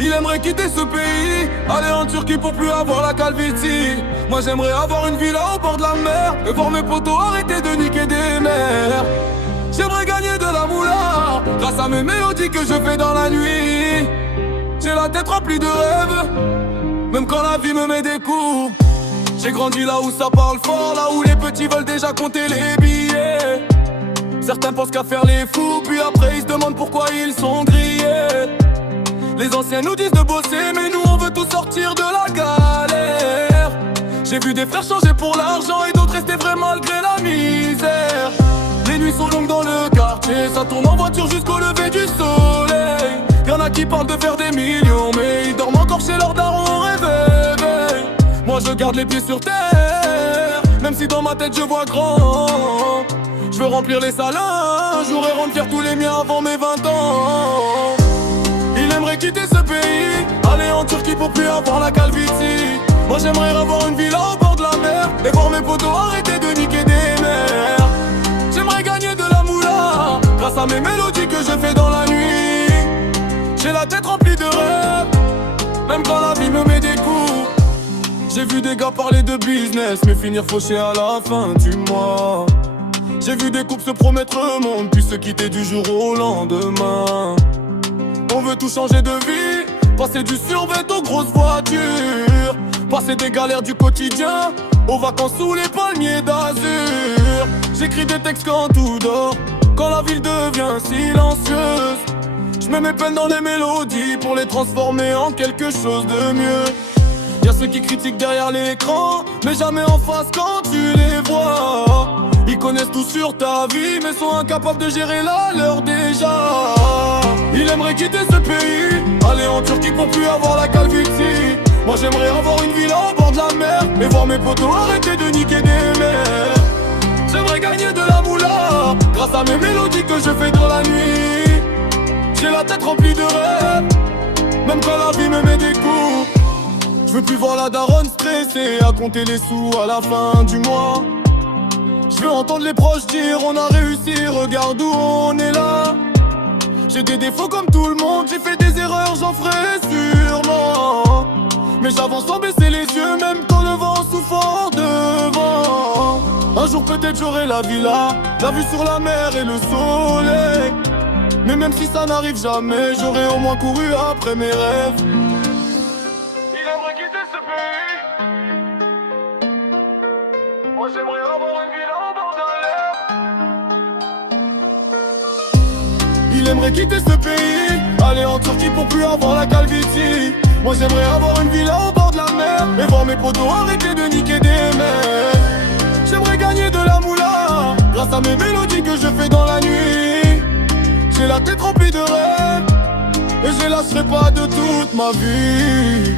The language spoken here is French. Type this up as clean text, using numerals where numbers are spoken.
Il aimerait quitter ce pays, aller en Turquie pour plus avoir la calvitie. Moi j'aimerais avoir une villa au bord de la mer et voir mes potos arrêter de niquer des mères. J'aimerais gagner de la moula grâce à mes mélodies que je fais dans la nuit. J'ai la tête remplie de rêves, même quand la vie me met des coups. J'ai grandi là où ça parle fort, là où les petits veulent déjà compter les billets. Certains pensent qu'à faire les fous, puis après ils se demandent pourquoi ils sont grillés. Les anciens nous disent de bosser, mais nous on veut tous sortir de la galère. J'ai vu des frères changer pour l'argent et d'autres rester vrais malgré la misère. Les nuits sont longues dans le quartier, ça tourne en voiture jusqu'au lever du soleil. Y'en a qui parlent de faire des millions, mais ils dorment encore chez leurs darons au réveil. Moi je garde les pieds sur terre, même si dans ma tête je vois grand. Je veux remplir les salles un jour et rendre fier tous les miens avant mes 20 ans. Il aimerait quitter ce pays, aller en Turquie pour plus avoir la calvitie. Moi j'aimerais avoir une villa au bord de la mer et voir mes potos arrêter de niquer des mères. J'aimerais gagner de la moula grâce à mes mélodies que je fais dans la nuit. J'ai la tête remplie de rêves, même quand la vie me met des coups. J'ai vu des gars parler de business, mais finir fauché à la fin du mois. J'ai vu des couples se promettre le monde, puis se quitter du jour au lendemain. On veut tout changer de vie, passer du survêt aux grosses voitures, passer des galères du quotidien aux vacances sous les palmiers d'azur. J'écris des textes quand tout dort, quand la ville devient silencieuse. Je mets mes peines dans les mélodies pour les transformer en quelque chose de mieux. Y'a ceux qui critiquent derrière l'écran, mais jamais en face quand tu les vois. Ils connaissent tout sur ta vie, mais sont incapables de gérer la leur déjà. Il aimerait quitter ce pays, aller en Turquie pour plus avoir la calvitie. Moi j'aimerais avoir une villa au bord de la mer et voir mes potos arrêter de niquer des mères. J'aimerais gagner de la moula grâce à mes mélodies que je fais dans la nuit. J'ai la tête remplie de rêves, même quand la vie me met des coups. Je veux plus voir la daronne stressée à compter les sous à la fin du mois. Je veux entendre les proches dire on a réussi, regarde où on est là. J'ai des défauts comme tout le monde, j'ai fait des erreurs, j'en ferai sûrement. Mais j'avance sans baisser les yeux, même quand le vent souffle fort devant. Un jour peut-être j'aurai la villa, la vue sur la mer et le soleil. Mais même si ça n'arrive jamais, j'aurai au moins couru après mes rêves. Il aimerait quitter ce pays. Moi j'aimerais avoir une villa au bord de la mer. Il aimerait quitter ce pays, aller en Turquie pour plus avoir la calvitie. Moi j'aimerais avoir une villa au bord de la mer et voir mes potos arrêter de niquer des mères. J'aimerais gagner de la moula grâce à mes mélodies que je fais dans la nuit. J'ai la tête remplie de rêves et je lâcherai pas de toute ma vie.